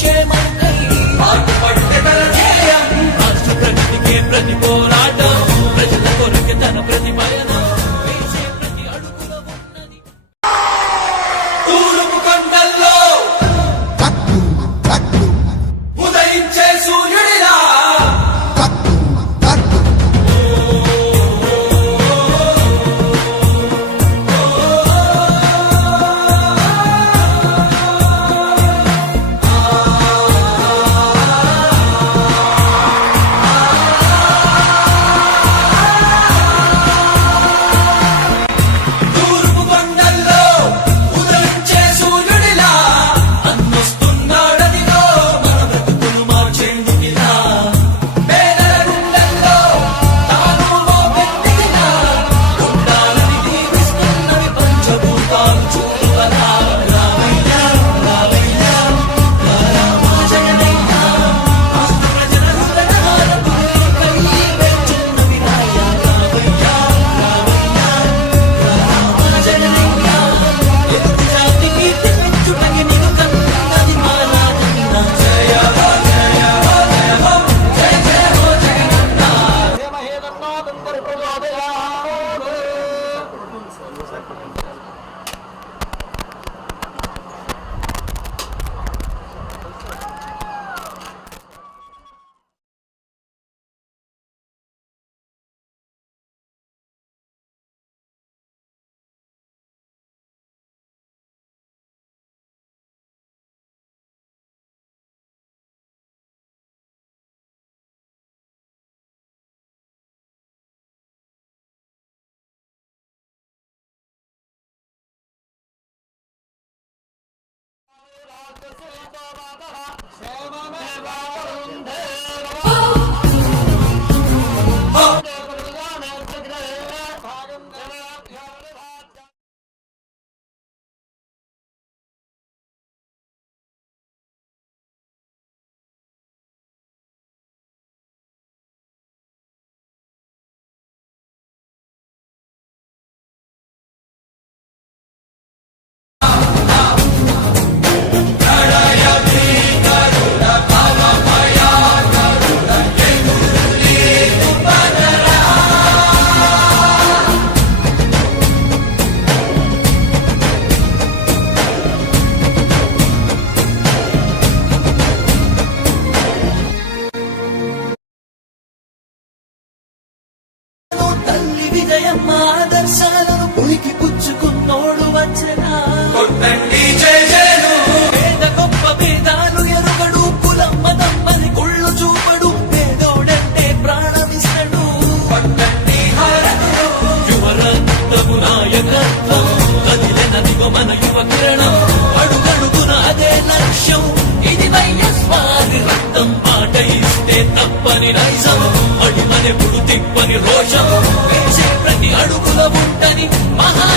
సంక్షేమంకై పాటుపడితే తన ధ్యేయం రాష్ట్ర ప్రగతికే ప్రతి పోరాటం ప్రజల కొరకే తన ప్రతి పయనం వేసే ప్రతి అడుగులో ఉన్నది తూర్పు కొండల్లో ఉదయించే సూర్యుడిలా విజయమ్మ ఆదర్శాలను పులికి పుచ్చుకున్నోడు వచ్చనా పేద గొప్ప భేదాలు ఎరుగడు కులం మతం మరి కుళ్ళు చూపడు పేదోడంటే ప్రాణమిస్తడు యువరక్తము నాయకత్వం కదిలెనదిగో మన యువ కిరణం అడుగడుగున అదే లక్ష్యం ఇది వైఎస్వారి రక్తం మాట ఇస్తే తప్పని నైజం అడిమనెప్పుడు తిప్పని రోషం వేసే ప్రతి అడుగుల ఉంటని మహా